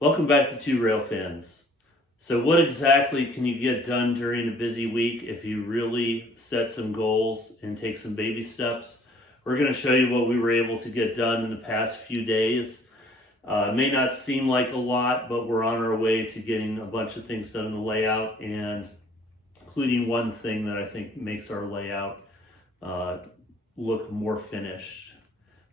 Welcome back to Two Rail Fans. So what exactly can you get done during a busy week if you really set some goals and take some baby steps? We're going to show you what we were able to get done in the past few days. It may not seem like a lot, but we're on our way to getting a bunch of things done in the layout, and including one thing that I think makes our layout look more finished.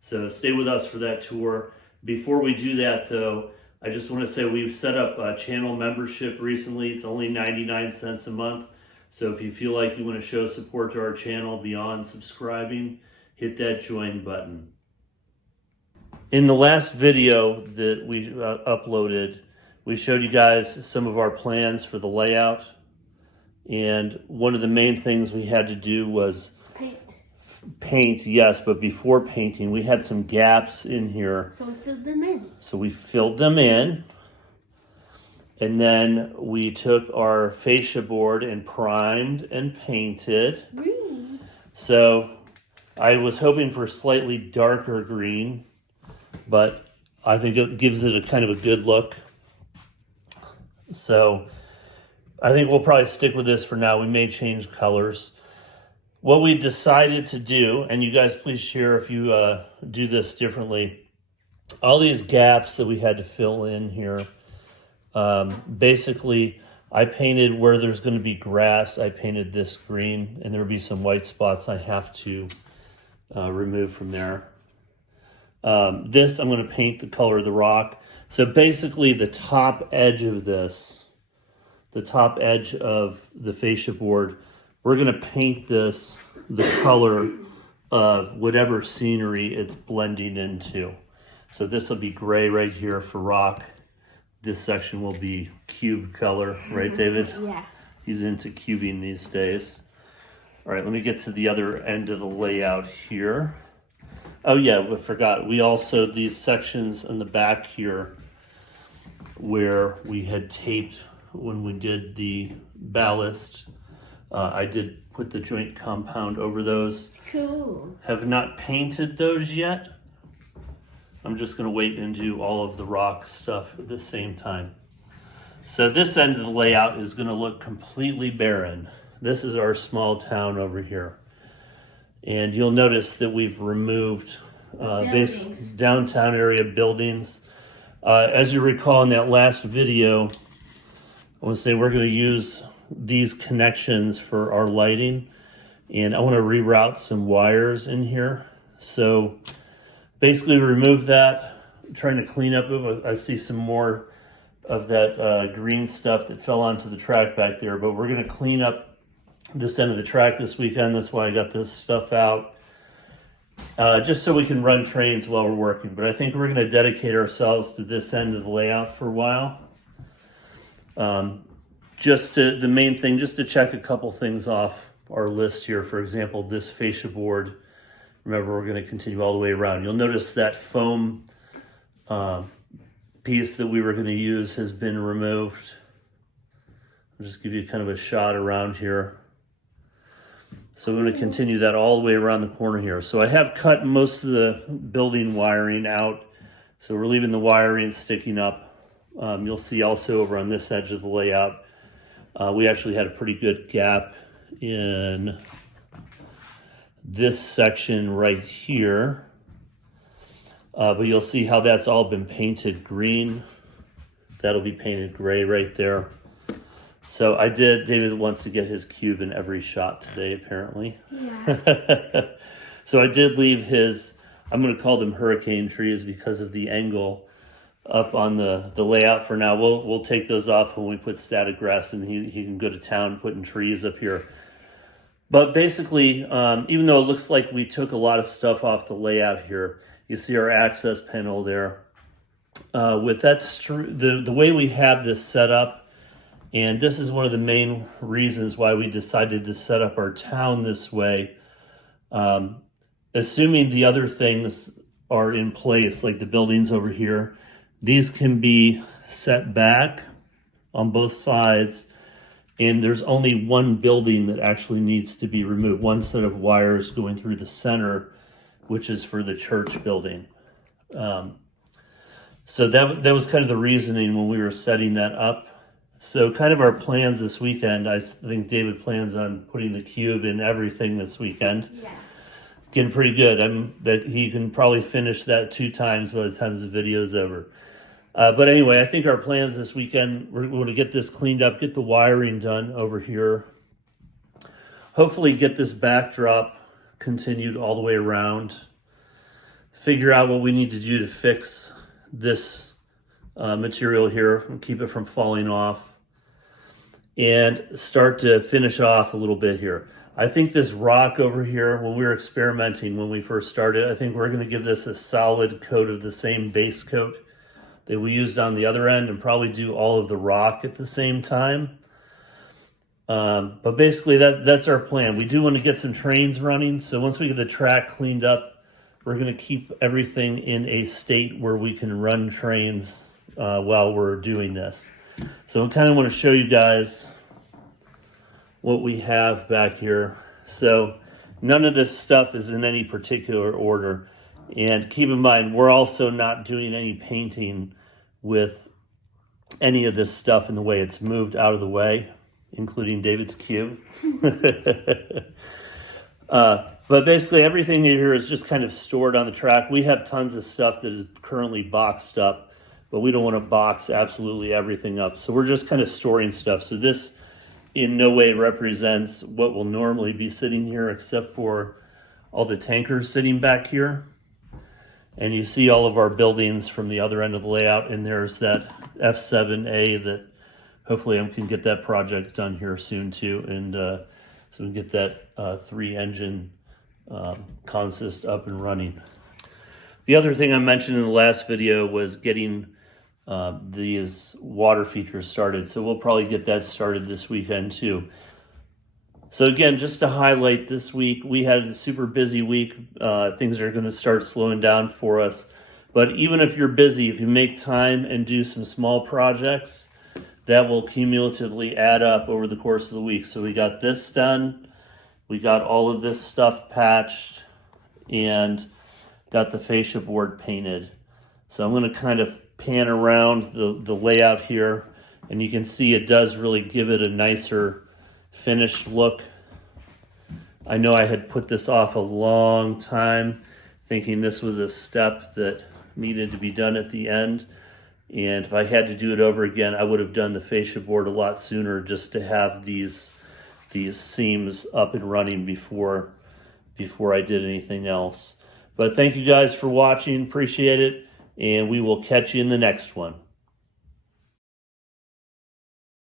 So stay with us for that tour. Before we do that though, I just want to say we've set up a channel membership recently. It's only 99 cents a month. So if you feel like you want to show support to our channel beyond subscribing, hit that join button. In the last video that we uploaded, we showed you guys some of our plans for the layout. And one of the main things we had to do was paint, yes, but before painting, we had some gaps in here. So we filled them in. So we filled them in. And then we took our fascia board and primed and painted. Green. So I was hoping for slightly darker green, but I think it gives it a kind of a good look. So I think we'll probably stick with this for now. We may change colors. What we decided to do, and you guys please share if you do this differently, all these gaps that we had to fill in here, basically I painted where there's going to be grass, I painted this green, and there will be some white spots I have to remove from there. This I'm going to paint the color of the rock. So basically the top edge of this, the top edge of the fascia board, we're going to paint this the color of whatever scenery it's blending into. So this will be gray right here for rock. This section will be cube color, right, David? Yeah. He's into cubing these days. All right, let me get to the other end of the layout here. Oh yeah, we forgot. We also, these sections in the back here where we had taped when we did the ballast, I did put the joint compound over those. Cool. Have not painted those yet. I'm just going to wait and do all of the rock stuff at the same time. So this end of the layout is going to look completely barren. This is our small town over here. And you'll notice that we've removed basic downtown area buildings. As you recall in that last video, I want to say we're going to use these connections for our lighting, and I want to reroute some wires in here. So basically remove that. I'm trying to clean up. I see some more of that green stuff that fell onto the track back there, but we're going to clean up this end of the track this weekend. That's why I got this stuff out, just so we can run trains while we're working. But I think we're going to dedicate ourselves to this end of the layout for a while. The main thing, just to check a couple things off our list here. For example, this fascia board, remember we're going to continue all the way around. You'll notice that foam piece that we were going to use has been removed. I'll just give you kind of a shot around here. So we're going to continue that all the way around the corner here. So I have cut most of the building wiring out. So we're leaving the wiring sticking up. You'll see also over on this edge of the layout, we actually had a pretty good gap in this section right here. But you'll see how that's all been painted green. That'll be painted gray right there. So David wants to get his cube in every shot today, apparently. Yeah. So I did leave his, I'm going to call them hurricane trees because of the angle up on the layout for now. We'll take those off when we put static grass, and he can go to town putting trees up here. But basically, even though it looks like we took a lot of stuff off the layout here, you see our access panel there. With that, the way we have this set up, and this is one of the main reasons why we decided to set up our town this way, assuming the other things are in place, like the buildings over here, these can be set back on both sides, and there's only one building that actually needs to be removed, one set of wires going through the center, which is for the church building. So that was kind of the reasoning when we were setting that up. So kind of our plans this weekend, I think David plans on putting the cube in everything this weekend. Yeah. Getting pretty good. That he can probably finish that 2 times by the time the video's over. But anyway, I think our plans this weekend, we're going to get this cleaned up, get the wiring done over here. Hopefully get this backdrop continued all the way around. Figure out what we need to do to fix this material here and keep it from falling off. And start to finish off a little bit here. I think this rock over here, when we were experimenting when we first started, I think we're going to give this a solid coat of the same base coat that we used on the other end and probably do all of the rock at the same time. But basically that's our plan. We do want to get some trains running. So once we get the track cleaned up, we're going to keep everything in a state where we can run trains while we're doing this. So I kind of want to show you guys what we have back here. So none of this stuff is in any particular order. And keep in mind, we're also not doing any painting with any of this stuff in the way it's moved out of the way, including David's cube. But basically everything here is just kind of stored on the track. We have tons of stuff that is currently boxed up, but we don't want to box absolutely everything up. So we're just kind of storing stuff. So this in no way represents what will normally be sitting here except for all the tankers sitting back here. And you see all of our buildings from the other end of the layout. And there's that F7A that hopefully I can get that project done here soon too. And so we can get that 3-engine consist up and running. The other thing I mentioned in the last video was getting these water features started. So we'll probably get that started this weekend too. So again, just to highlight this week, we had a super busy week. Things are going to start slowing down for us. But even if you're busy, if you make time and do some small projects, that will cumulatively add up over the course of the week. So we got this done. We got all of this stuff patched and got the fascia board painted. So I'm going to kind of pan around the layout here, and you can see it does really give it a nicer finished look. I know I had put this off a long time, thinking this was a step that needed to be done at the end. And if I had to do it over again, I would have done the fascia board a lot sooner just to have these seams up and running before I did anything else. But thank you guys for watching. Appreciate it. And we will catch you in the next one.